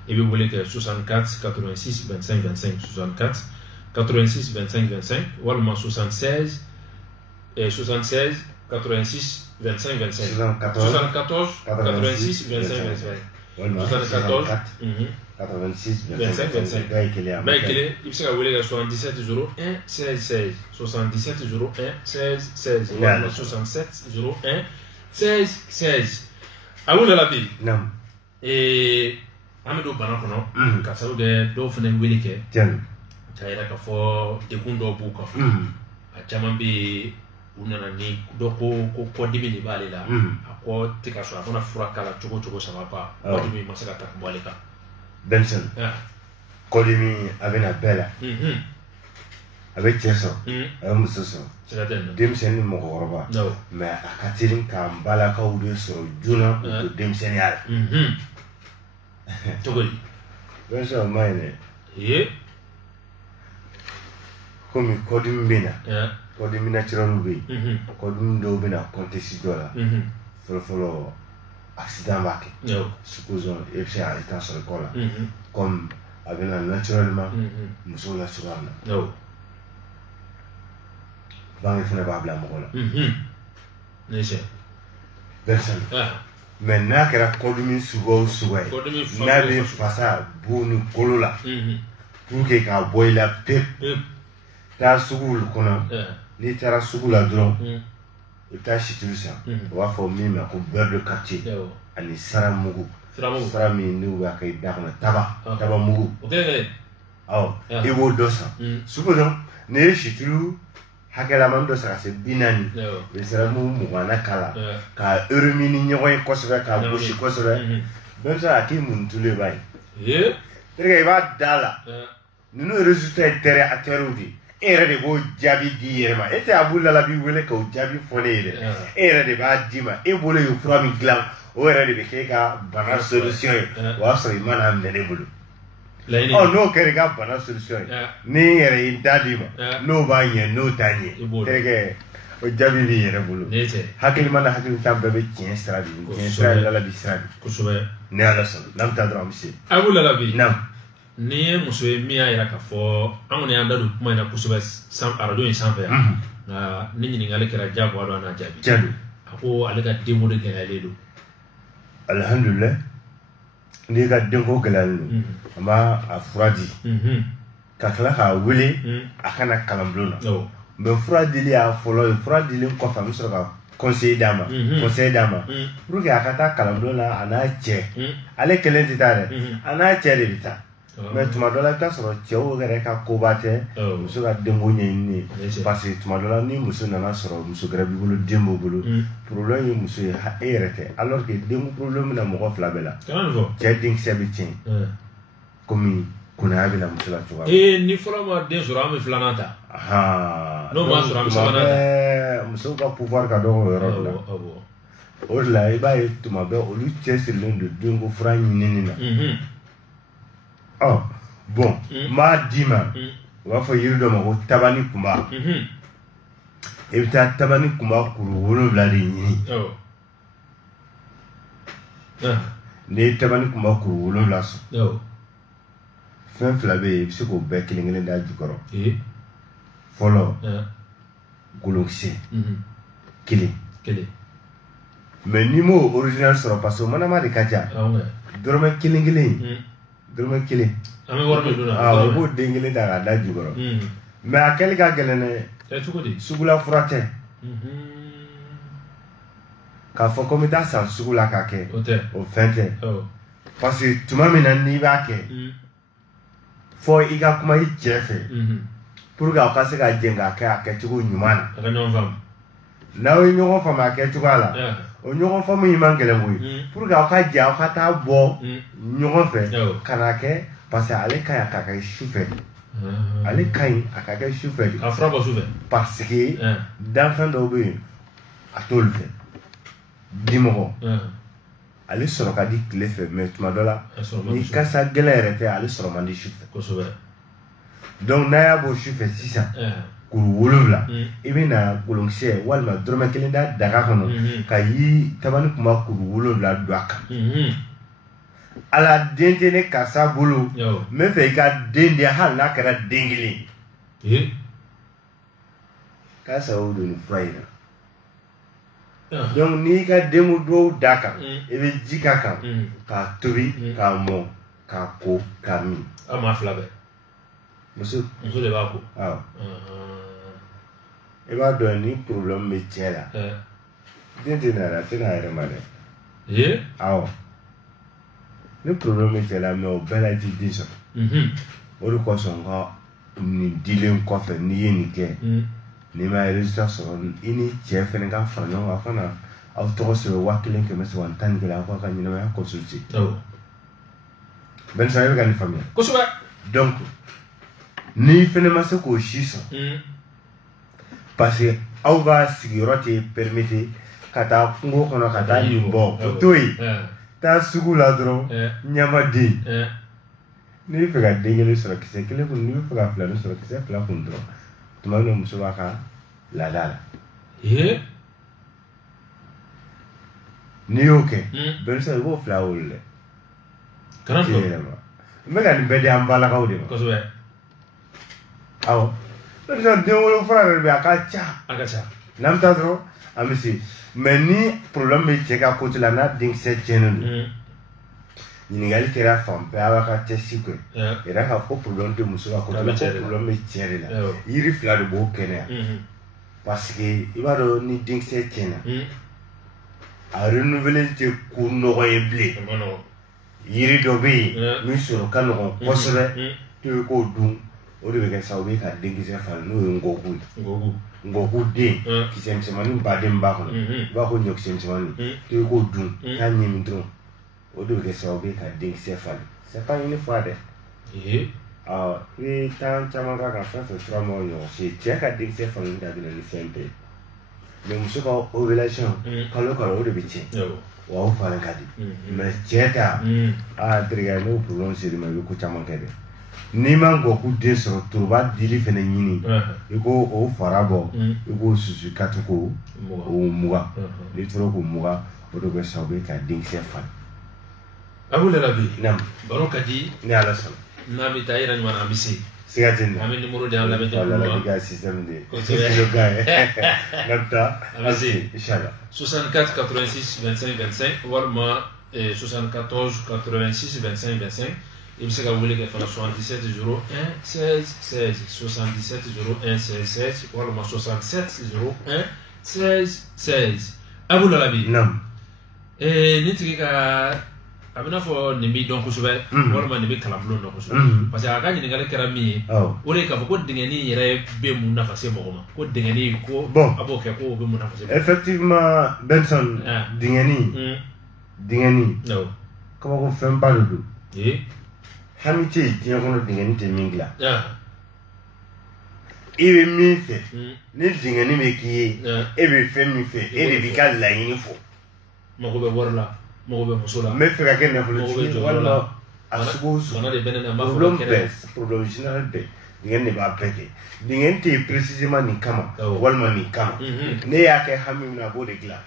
i bɛ wele kɛ 64 86 25 25 64 86 25 25 walima 76 86 86 25 25 74 86 25 25 74 86 25 25 bɛɛ ye kelen i bɛ se ka wele kɛ 77 01 16 16 77 01 16 16 walima 67 01 16 16 a b'u la bi an bɛ don bana kɔnɔ ka sababu kɛ dɔw fana wele kɛ k'a yira k'a fɔ degun dɔw b'u kan a caman bɛ yen u nana ni dɔ ko kɔdimi de b'ale la a kɔ tɛ ka sɔrɔ a mana fura k'a la cogo cogo ça va pas kɔdimi ma se ka ta ka bɔ ale kan denmisɛnnin kɔdimi a bɛna bɛɛ la a bɛ cɛ sɔrɔ a bɛ muso sɔrɔ denmisɛnnin ni mɔgɔkɔrɔba mais a ka teli k'an balakaw de sɔrɔ joona k'u to denmisɛnninya la cogo di bien sûr o ma ɲi dɛ komi kɔdimi bɛ na kɔdimi naturel bɛ yen kɔdimi dɔw bɛ na contexte dɔ la fɔlɔfɔlɔ accident b'a kɛ supposons e bɛ se ka i ta sɔrɔ kɔ la comme a bɛ na naturellement musow la cogoya min na bange fana b'a bila mɔgɔ la denmisɛnnin mais n'a kɛra kɔdimi suguya o suguya ye n'a bɛ fasa bon ni kolo la pour que k'a bɔ i la pewu taa sugu kɔnɔ n'i taara sugu la dɔrɔn i bɛ taa situlu san o b'a fɔ min ma ko beurre de quartier ani sara mugu sara min n'u b'a kɛ i da kɔnɔ taba mugu awɔ i b'o dɔ san sugu dɔn n'i ye situlu hakɛlaman dɔ san ka se 40 i bɛ sara mugu 20 k'a la ka eurumi ni ɲɔgɔn ye kosɛbɛ k'a gosi kosɛbɛ bɛɛ bɛ se k'a k'i munitulu b'a ye terikɛ i b'a da la ninnu résultat ye terrain acteurs de e yɛrɛ de b'o jaabi di i yɛrɛ ma e tɛ Abu Lala b'i wele k'o jaabi fɔ ne ye dɛ e yɛrɛ de b'a d'i ma e bolo ye fura min dilan o yɛrɛ de bɛ kɛ e ka bana solution ye o y'a sɔrɔ i ma n'a minɛ ne bolo n'o kɛra i ka bana solution ye ni yɛrɛ y'i da d'i ma n'o b'a ɲɛ n'o t'a ɲɛ terikɛ o jaabi b'i yɛrɛ bolo hakilima na hakilita bɛɛ bɛ tiɲɛ sira de tiɲɛ sira ye Lala bi sira de kosɛbɛ ni Ala sɔnna n'an bɛ taa dɔrɔn an bɛ se Abu Lala bi ni ye muso ye min y'a yira k'a fɔ an kɔni y'an da don kuma in na kosɛbɛ arajo in sanfɛ yan nka ni ɲininkali kɛra diyagoya don an n'a jaabi a ko ale ka denko de gɛlɛyalen don alihamudulila n'i ka denko gɛlɛyalen don an b'a fura di ka tila k'a wele a kana kalanbulon na mɛ fura dili y'a fɔlɔ ye fura dilen kɔfɛ an bɛ sɔrɔ ka conseil d'a ma pour que a ka taa kalanbulon na a n'a cɛ ale kelen tɛ taa dɛ a n'a cɛ de bɛ taa mais tuma dɔ la i bɛ taa sɔrɔ cɛw yɛrɛ ka koba tɛ muso ka denko ɲɛɲini parce que tuma dɔ la ni muso nana sɔrɔ muso gɛrɛ b'i bolo den b'o bolo problème ye muso ye e yɛrɛ tɛ alors que denko problème bɛna mɔgɔ fila bɛɛ la cɛ denkisɛ bɛ tiɲɛ komi kunaya bɛna muso la cogoya ni fɔlɔ ma den sɔrɔ an bɛ filanan ta n'o ma sɔrɔ an bɛ sabanan ta musow ka pouvoir ka dɔgɔ o yɔrɔ de la o de la i b'a ye tuma bɛɛ olu cɛsirilen don denko fura ɲinini na bon m'a d'i ma u b'a fɔ yiri dɔ ma ko tabani kunba i bɛ taa tabani kunba kuru 7 de ɲini n'i ye tabani kunba kuru 7 sɔrɔ fɛn fila bɛ yen i bɛ se k'o bɛɛ kelen kelen da jukɔrɔ fɔlɔ golonkisɛ kelen mais n'i m'o original sɔrɔ parce que o manama de ka ca dɔrɔmɛ kelen kelen dɔrɔmɛ kelen i b'o den kelen ta k'a da jukɔrɔ mais a kɛli ka gɛlɛn dɛ sugula fura tɛ k'a fɔ ko n bɛ taa san sugu la k'a kɛ o fɛn tɛ parce que tuma min na n'i b'a kɛ fɔ i ka kuma i cɛ fɛ pour que aw ka se ka jɛn k'a kɛ a kɛcogo ɲuman na n'aw ye ɲɔgɔn faamu a kɛcogoya la o ɲɔgɔn faamu in man gɛlɛn koyi pour que aw ka jɛ aw ka taa bɔ ɲɔgɔn fɛ ka n'a kɛ parce que ale ka ɲi a ka kɛ su fɛ de ale ka ɲi a ka kɛ su fɛ de parce que danfɛn dɔw bɛ yen a t'olu fɛ dimɔgɔ ale sɔrɔ ka di tile fɛ mais tuma dɔ la ni kasa gɛlɛn yɛrɛ tɛ ale sɔrɔ man di su fɛ donc n'a y'a bɔ su fɛ sisan kuru 7 i bɛ na golonkisɛ walima dɔrɔmɛ kelen da daga kɔnɔ ka yi tabani kunba kuru 7 don a kan ala den tɛ ne karisa bolo n bɛ fɛ i ka den di hali n'a kɛra den kelen k'a sababu don ni fura in na donc n'i ka denko dɔw d'a kan i bɛ ji k'a kan k'a tobi k'a mɔ k'a ko k'a min a maa fila bɛɛ muso de b'a ko awɔ i b'a dɔn ni problème bɛ cɛ la den tɛ na a tɛ n'a yɛrɛ ma dɛ awɔ ni problème bɛ cɛ la mais o bɛɛ la i tɛ den sɔrɔ o de kosɔn n ka nin dilen kɔfɛ n'i ye nin kɛ n'i ma résultat sɔrɔ i ni cɛ fɛnɛ ka fara ɲɔgɔn kan a kana aw tɔgɔ sɛbɛn 1311 aw k'a ka ɲɛnamaya consulter Ben sa i bɛ ka nin faamuya kosɛbɛ donc n'i fɛnɛ ma se k'o si sɔrɔ parce que aw ka sigiyɔrɔ tɛ permettre ka taa kungo kɔnɔ ka taa nin bɔ o to yen taa sugu la dɔrɔn ɲamaden n'i bɛ fɛ ka den kelen sɔrɔ kisɛ kelen kun n'i bɛ fɛ ka filanin sɔrɔ kisɛ fila kun dɔrɔn tuma min na muso b'a ka laada la n'i y'o kɛ bɛn sa i b'o fila wolo dɛ kana fɔ n bɛ ka nin bɛɛ di an balakaw de ma kosɛbɛ awɔ den wolo fura yɛrɛ bɛ a ka ca Nam ta dro amisi mais ni problème be cheka côté la na ding se chenen ni ngali kera fam pe aba ka tesi ko era ka ko problème de muso ko problème be chere la yiri fla de bo kenya parce que ibaro ni ding se chena a renouveler te ko no ko yeble yiri do be mi soro kan no ko sebe to ko dum o de be sa obi ka ding se fa no ngoku de ki semsemani ba dem ba ko ba ko nyok semsemani to ko dum kan ni mi drum o de be sa obi ka ding se fa c'est pas une fois de et tant chamanga ka fa so tra mo yo si tia ka ding se fa nda de le sempre le muso ko ovulation kalo o de be che wa o fa ka di mais cheta triga no problème c'est de ma ko chamanga de ni man goku de so to ba dili fene nyini iko o farabo iko susu katuko o muga ni tro ko muga o do be sabe ka ding se fa abule rabi nam baroka di ni ala sala nami tayira ni wana amisi sigatin ami numéro de la bête la ga système de le gars nata amisi inshallah 64 86 25 25 walma 74 86 25 25 il me sait que vous voulez que 77 01 16 16 77 01 16 16 ou alors 67 01 16 16 Abou Lalabi nam nitiki ka abina fo nimbi donc sobe wala nimbi kalamlo donc sobe parce que aka ni ngale kera mi o re ka ko dingeni yere be mu na fase mo ko dingeni ko abo ke ko be mu na fase effectivement Benson dingeni no comment on fait pas le dos hamiti diɲɛ kɔnɔ dingɛni tɛ min dilan i bɛ min fɛ ni dingɛni bɛ k'i ye e bɛ fɛn min fɛ e de b'i ka laɲini fɔ mago bɛ wari la mago bɛ muso la n bɛ fɛ ka kɛ nafolotigi walima a sugu o sugu problème général bɛɛ dingɛni de b'a bɛɛ kɛ dingɛni tɛ yen précisément nin kama walima nin kama ne y'a kɛ hami min na a b'o de dilan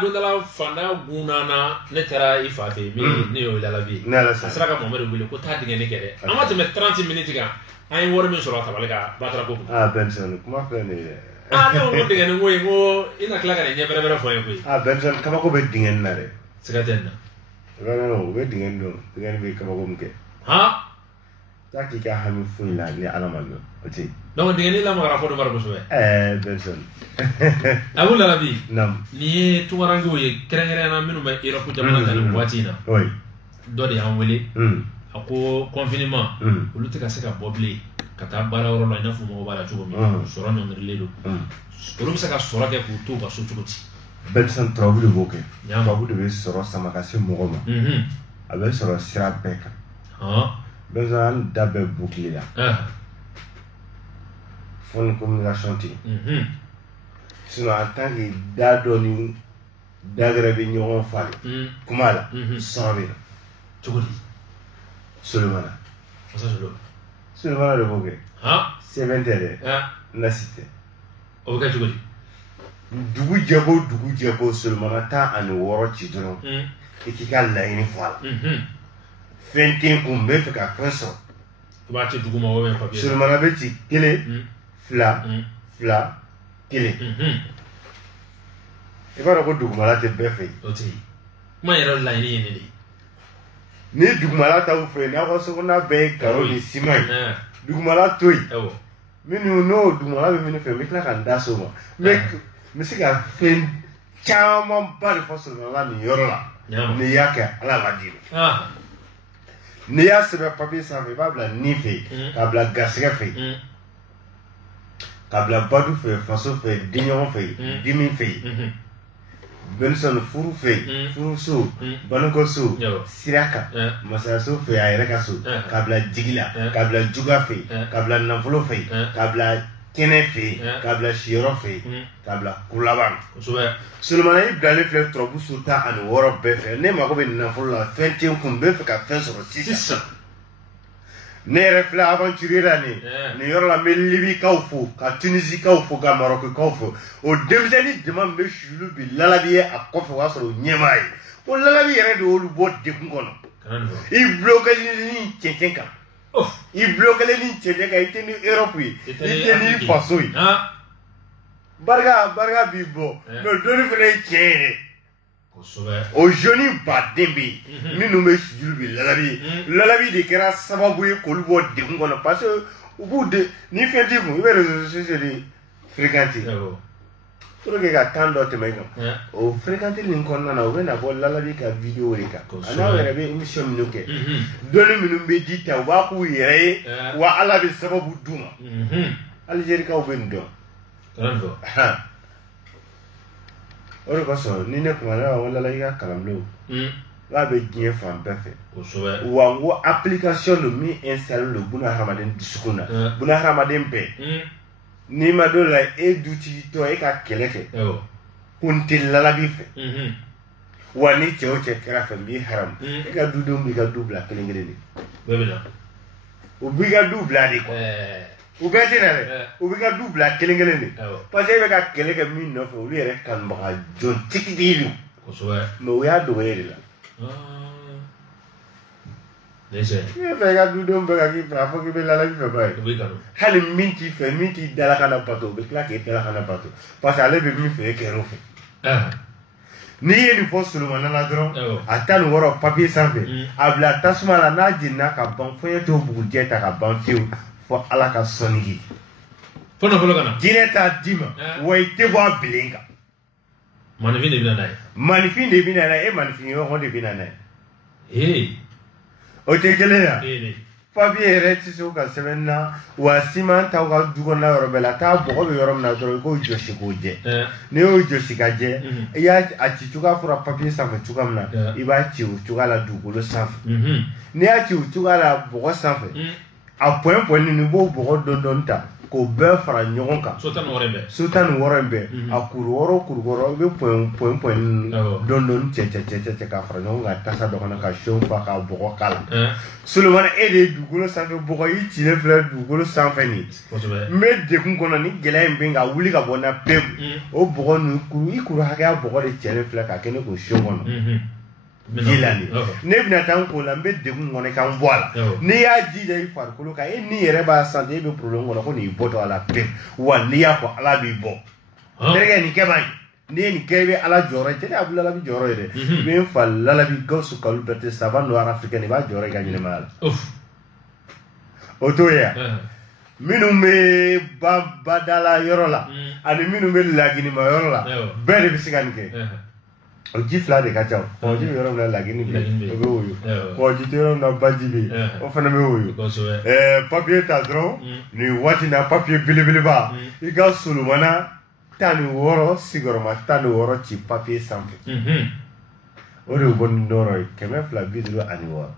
don dala fanda gunana ne taara i fa fɛ min ne y'o lalabi a sera ka Mamadu wele ko taa dingɛni kɛ dɛ an ma tɛmɛ 30 minutes kan an ye wari min sɔrɔ a tabali kan batara ko Benson kuma filɛ nin ye ne ko dingɛni ko in ko i na tila ka nin ɲɛ bɛrɛ bɛrɛ fɔ n ye koyi Benson kabako bɛ dingɛni na dɛ siga tɛ nin na o bɛ dingɛni dɔn dingɛni bɛ kabako min kɛ taa k'i ka hami foyi la ni ala ma dɔn o tɛ yen donc dingɛni lamagara fɔ dɔ bari kosɛbɛ Benson Abou Lalabi nam ni ye tungarankew ye kɛrɛnkɛrɛnna minnu bɛ Europe jamana kan nin waati in na dɔ de y'an wele a ko confinement olu tɛ ka se ka bɔ bilen ka taa baara yɔrɔ la i n'a fɔ mɔgɔw b'a la cogo min sɔrɔ ɲɔngirilen don olu bɛ se ka sɔrɔ kɛ k'u to u ka so cogo di Benson tubabu de b'o kɛ tubabu de bɛ sɔrɔ sama ka se mɔgɔ ma a bɛ sɔrɔ sira bɛɛ kan Benson an da bɛɛ boucler la fo ni communication tɛ yen sinon en tant que da dɔ ni da gɛrɛ bɛ ɲɔgɔn falen kuma la sɔrɔ bɛ na cogo di Solomana de b'o kɛ sɛbɛn tɛ dɛ nasi tɛ o bɛ kɛ cogo di dugu jɛko Solomana 16 ci dɔrɔn i k'i ka laɲini fɔ a la fɛn tɛ n kun n bɛ fɛ ka fɛn sɔrɔ i b'a ci dugu ma o bɛ papier Solomana bɛ ci 1 2 1 i b'a dɔn ko dugumala tɛ bɛɛ fɛ yen o tɛ yen kuma yɛrɛ laɲini ye ne de ye ni dugumala t'aw fɛ yen n'aw ka sokɔnɔna bɛɛ ye garo ni siman ye dugumala to yen minnu n'o dugumala bɛ minnu fɛ n bɛ tila ka n da so ma n bɛ se ka fɛn camanba de fɔ Solomana nin yɔrɔ la n'i y'a kɛ ala b'a d'i ma n'i y'a sɛbɛn papiye sanfɛ i b'a bila nin fɛ yen k'a bila garisɛgɛ fɛ yen k'a bila badu fɛ faso fɛ denɲɔgɔn fɛ yen dimi fɛ yen Benson furu fɛ yen furuso banukɔso sira kan masayaso fɛ a yɛrɛ ka so k'a bila jigi la k'a bila juga fɛ yen k'a bila nafolo fɛ yen k'a bila kɛnɛ fɛ yen k'a bila siyɔrɔ fɛ yen k'a bila kulaban Solomana i bilalen filɛ turabu so 16 bɛɛ fɛ ne mago bɛ nafolo la fɛn tɛ n kun n bɛ fɛ ka fɛn sɔrɔ sisan ne yɛrɛ filɛ aventure la nin yɔrɔ la n bɛ libikaw fo ka tunisikaw fo ka marɔkikaw fo o denmisɛnnin jama min bɛ sulu bi lalabi ye a kɔfɛ o y'a sɔrɔ o ɲɛmaa ye o lalabi yɛrɛ de y'olu bɔ degun kɔnɔ i bulokɛlen ni cɛncɛn kan i bulokɛlen ni cɛncɛn kan i tɛ ni Europe ye i tɛ ni faso ye barga bi bo no doni fele tiere o joni ba dembi minu me sujulu lalabi de kera sababu e ko lubo de ngona parce que ubu de ni fenti ko ibe réseaux sociaux de fréquenter pour que ga tando te mega o fréquenter ni konna na o na bo lalabi ka video reka ana wera be émission minuke doni minu be dita wa ku yere wa ala be sababu duma Algérie ka o ben do ore ko so ni ne kuma na wala la ya kalamlo la be gien fan befe wa ngo application no mi installe le buna ramadan disukuna buna ramadan pe ni ma do la e duti to e ka keleke kunti la bi fe wa ni che kera fe bi haram e ka du do mi ka dubla kelengere ni bebela o bi ka dubla di ko ou bien ou bien double la kelengele parce que ka keleke min no fo lui rek kan ba jon tikdilu mais o ya do la déjà ye fe ga du do mba ki fa fo ki be la bi fe ba hali minti dala kana pato be kla ke dala kana pato parce que ale be mi fe ke ro fe ni ye ni fo sulu na la dron atan woro papier sanfe abla tasuma la na jinna ka ban fo ye to bugu jeta ka ban fiu fo ala ka sonigi fono folo kana direta dima way te bo bilinga manifin de binana e manifin yo de binana o te gele ya papier reti so ka sebenna wa siman taw ka dugo na robela ta bo be yorom na dro ko joshi ko je ne o joshi ka je ya a ci tuga fura papier sa fa tuga mna iba ci tuga la dugo lo sa ne a ci tuga la bo sa fa a point ni bo don ta ko be fara nyogon ka sultan worembe a kuroro be point don che ka fara nyogon ka tasa do kana ka show fa ka bo kala Sulemana e de dugulo sanfe bo yi ci ne fleur dugulo sanfe ni me de kun kono ni gele mbe nga wuli ka bona pe o bo nu kuru ikuru ha ga bo de chene fleur ka kene ko show kono Gilani ne bina tan ko la mbe de ngone kan voila ni ya ji dai farkulo ka ni yere ba santé be problème ngona ko ni boto ala pe wa ni ya ko ala bi bo derge ni ke bay ni kebe ala joro te abula la bi joro ide be fa la bi gosu kalu bete savane noir africain ba joro ga ni mal oto ya minu me badala yorola ani minu me lagini ma yorola bere bi siganke o jifla de kachaw o ji yorom na lagini be o wuyu o ji yorom na bajibi o fana me wuyu papier tadro ni wati na papier bilibili ba iga Sulemana tani woro sigoroma tani woro ci papier sample o de bon noro keme fla bidro ani woro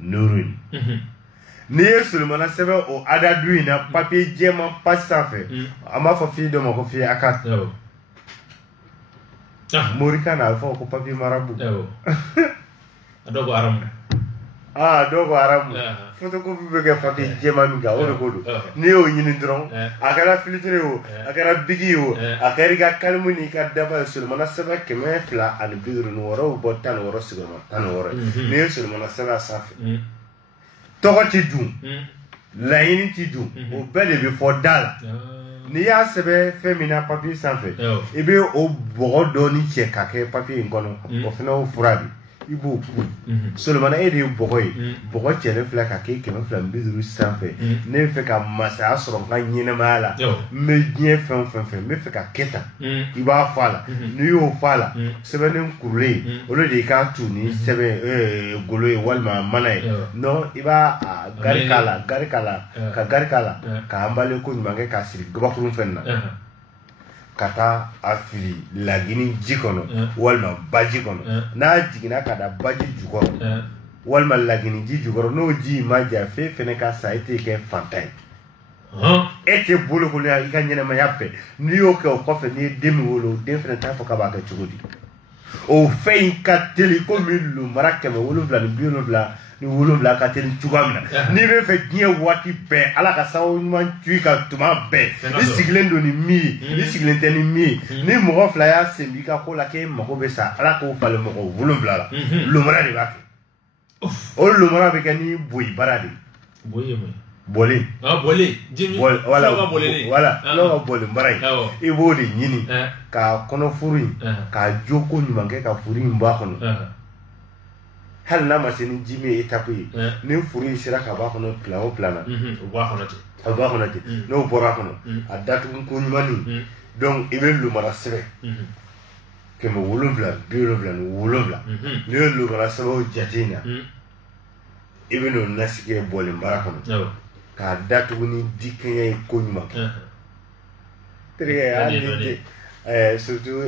nurun ni Sulemana sebe o adadu ina papier jema pas sample ama fa fi do mo ko fi akat Morika na alfa ko papier marabu dogo aram dogo aram photocopie be ke papier jema mi ga o ko do ni o nyini dron akara filtre o akara bigi o akari ga kalmuni ka daba Sulemana seba keme fla an bidru no woro bo tan woro sigoma tan woro ni Sulemana seba safi to ko ti dum la yini ti dum o bele be for dal ni ya sebe femina papier sanfe ebe o bogo doni che ka ke papier ngono o fina o furabi ibo ku Sulemana e de bogo bogo che ne fla ka ke me fla mbizuru sanfe ne fe ka masa asoro ka nyine mala me dien fen me fe ka keta iba fala ni yo fala sebe ne kurle o le de ka tu ni sebe golo e walma manai no iba garikala ka ambale ko nyange ka siri gobakurun fenna kata afili lagini jikono walma baji kono na jigina kada baji jukoro walma lagini ji jukoro no ji maja fe fene ka sa ite ke fantai ete bolo ko ya ikanyene ma yappe ni o ke o kofe ni demi wolo de fene ta foka ba ka chugudi o fe ka tele ko milu marake me wolo bla ni biolo bla ni wolo bla ka tele chugamna ni be fe gie wati be ala ka sawo man tui ka tuma be ni siglendo ni mi ni siglente ni mi ni mo fla ya sembi ka ko la ke mo be sa ala ko fale mo wolo bla la lo mara ni ba o lo mara be ka ni boy barade boy mo Bolé. Ah, bolé. Jimmy. Voilà. Bolé. Voilà. Non, bolé. Mbaray. Et bolé, yini. Ka kono furi. Ka joko ni manke ka furi mbakono. Hal na masini Jimmy etape. Ni furi sira ka bakono plan o plana. Bakono te. Bakono te. No borakono. Adatu ko nyumani. Donc ibe lu mara sebe. Que me wolobla, biolobla, wolobla. Le lu mara sebe jatina. Ibe no nasike bolé mbarakono. Ka datu ni dikenya ko nyuma. Très alinte. Surtout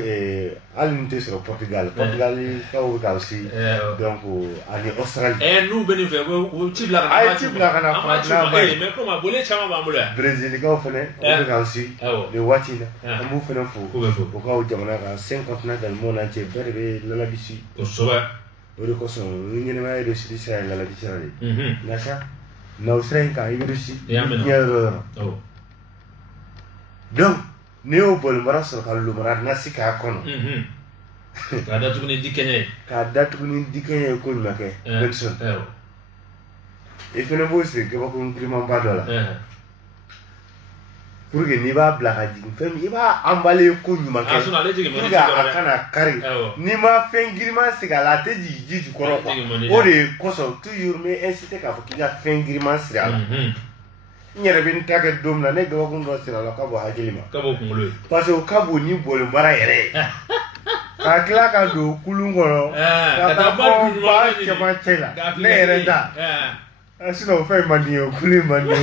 alinte sur Portugal. Portugal ka aussi. Donc ani Australie. Nous bénéfice ou tibla kana fa mais comment bolé chama ba mula. Brésil ka fene ka aussi. Le watina. Amu fene fo. Ko ka jamana ka 50 na dans le monde entier berbe la bisi. To soba. Ori ko so ni ne ma de sidi sa la bisi rale. Nasa. Na Australie ka iberusi. Donc Neo bol mara so ka lu mara nasika kono. Ka datu ni dikenya. Ka datu ni dikenya ko make. Benson. E fene bo se ke ba ko ngirima ba dola. Pour que ni ba bla ka jigin fem i ba ambale ko nyuma ke. Asuna le jigin mo. Ga akana kari. Ni ma fengirima siga la te jiji koro ko. O de koso toujours me inciter ka fo ki ga fengirima siga la. Nyere bin take dom na ne ga ko ndo sira la ka bo hakilima. Ka bo kungulu. Parce que ka bo ni bol mara yere. Ka kila ka do kulungoro. Ka ta ba chama chela. Ne yere da. Asino fe manio kuli manio.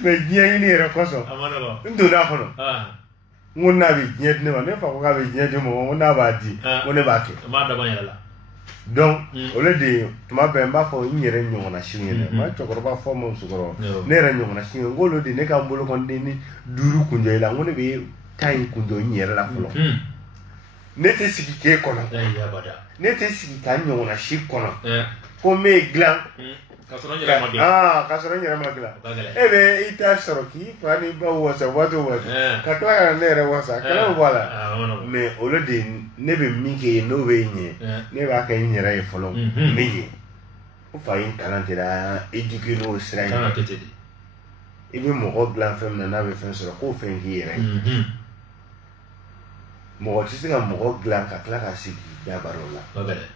Me nyen ni re koso. Amana ba. Ndo da kono. Ngona bi nyen ne ma ne fa ko ga bi nyen mo ngona ba di. Ngone ba ke. Ma da ba yala. Donc au lieu de tuma be mba fo nyere nyona shinyene ma chokoro ba fo mo sugoro ne re nyona shinyene ngolo de ne ka mbolo kon de ni duru kunjo ila ngone be tay kunjo nyere la folo ne te siki ke kono ya bada ne te siki ka nyona shi kono ko me glan kasoro nyere magla ebe ita soroki fani ba wosa wato wato ka kala ne re wosa kala wala mais au lieu de ne be minke no be nye ne ba ka nyere e folo minye o fa yin talentera éduquer no sira kana ketedi ibe mo ko glan fem na be fen soro ko fen ki yere mo ti singa mo ko glan ka kala ka sigi da barola bagale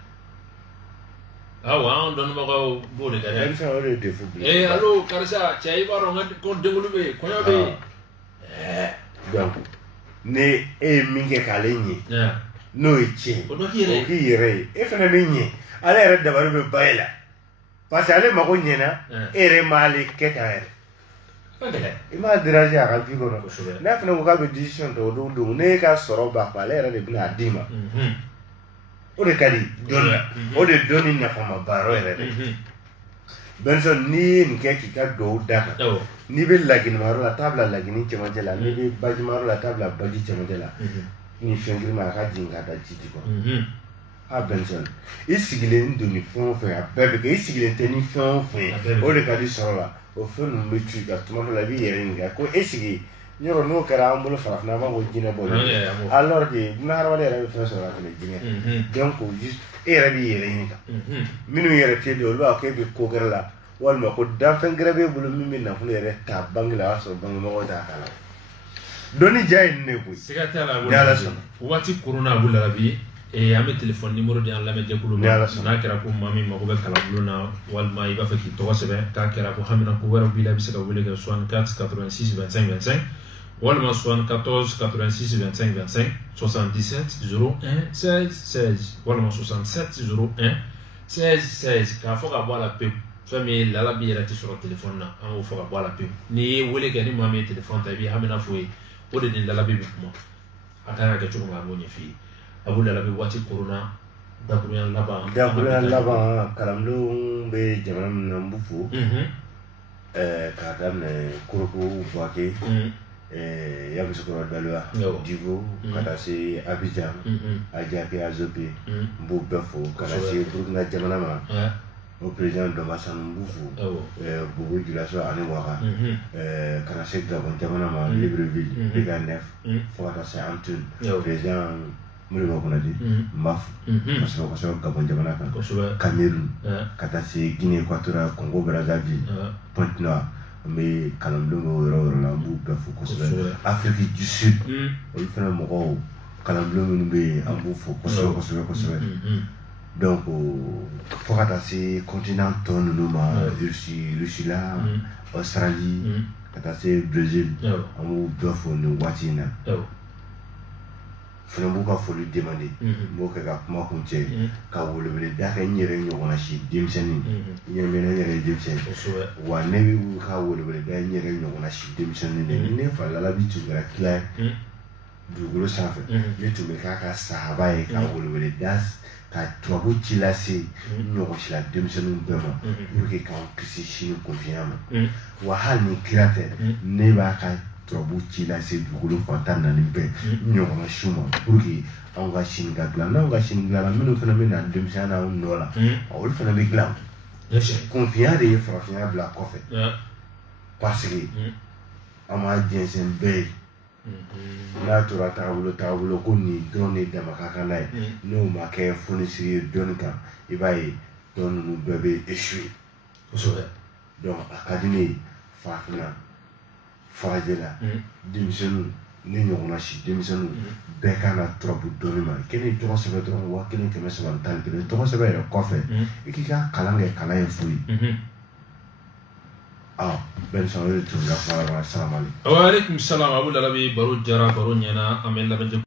awa on don mo bode ka den sa ore de fu allo karisa chay baro ngad ko dengulu be ko yobe donc ne e minke ka lenyi no eche o do kire o kire e fena minye ala re da baro be bayla parce ale mako nyena ere mali ketaere bagale ima diraje akal fi ko no na fena ko ka be decision to do ne ka soro ba pa ale re de bina dima o de kadi donna o de doni na fama baro ere Benson ni nke ki ka do daka ni be lagin maro la table lagin chema jela ni be baji maro la table baji chema jela ni fengri ma ka jinga da jiti ko Benson isigile ndo ni fon fe abebe ke isigile teni fon fe o de kadi sorola o fe no metu ka tuma la bi yere nga ko isigi nyoro no kara ambulo farafna ma go jina bo alors que na harwa de rabe fe sorola ke jina donc juste era bi yere ni ka minu yere te do ba ke bi ko garla wal ma ko da fen grabe bulu mimi na fu yere ta bangla so bang mo ta kala doni jay ne ko sigata la wati corona bulla bi e ame téléphone numéro de la media kulu na kera ko mami ma ko be kala bulu na wal ma iba fe ki to sebe ka kera ko hamina ko wara bi la bi se ka wele ga 64 86 25 25 wal ma 74 86 25 25 77 01 16 16 wal ma 67 01 16 16 ka fo ka bola pe famille la bi era ti sur le téléphone na an fo ka bola pe ni wele ga ni mami téléphone ta bi hamina fo o de la bi mo akara ga chuko ngamo ni fi abula la bi wati corona da kunya laba kalamlo be jamana mbufu ka damne kuruku bwake ya bisukura dalwa divo kata si Abidjan ajake azope mbu befo kata si Burkina jamana ma o président de Massan Mbufu bubu julaso ani waka kana si Gabon jamana ma Libreville Biga Nef fo kata si Antun président muri ba kuna di mbafu parce que Gabon jamana kan Cameroun kata si Guinée Équatoriale Congo Brazzaville Pointe-Noire mais kalanbulon yɔrɔ la an b'u bɛɛ fo kosɛbɛ Afrique du Sud olu fana mɔgɔw kalanbulon minnu bɛ yen an b'u fo kosɛbɛ donc fo ka taa se continent tɔ ninnu ma Russie la Australie ka taa se Brésil an b'u bɛɛ fo nin waati in na fana b'u ka foli demander n b'o kɛ ka kuma kun cɛ ka weleweleda kɛ n yɛrɛ ɲɔgɔnna si denmisɛnnin n yɛrɛ ye denmisɛnnin wa ne bɛ ka weleweleda n yɛrɛ ɲɔgɔnna si denmisɛnnin de ne fa Lalabi tun kɛra kila dugukolo sanfɛ ne tun bɛ k'a ka sahaba ye ka weleweleda ka turabu ci lase ɲɔgɔn sila denmisɛnninw bɛɛ ma pour que k'an kisi sini kunfinya ma wa hali ni kira tɛ ne b'a ka turabu ci lase dugukolo fantan naani bɛɛ ɲɔgɔnna su ma pour que anw ka sini ka dilan n'anw ka sini dilanna minnu fana bɛ na denmisɛnya n'anw nɔ la olu fana bɛ dilan kunfinya de ye farafinya bila kɔfɛ parce que an m'a jɛnsɛn bɛɛ ye n'a tora taabolo ko nin dɔrɔn de dama ka kan n'a ye n'o ma kɛ fonisiri ye dɔnni kan i b'a ye dɔn ninnu bɛɛ bɛ échouer donc a ka di ne ye farafinna farajɛla denmisɛnninw ne ɲɔgɔnna si denmisɛnninw bɛɛ kan ka turabu dɔnni ma kɛ ni tɔgɔ sɛbɛn dɔrɔn 1311 tɔgɔ sɛbɛn yɛrɛ kɔfɛ i k'i ka kalan kɛ kalan ye foyi Benson wele tun ka fara salamale. Wa alaikum salam Abu Lalabi baro jara baro ɲɛna an bɛ lamɛn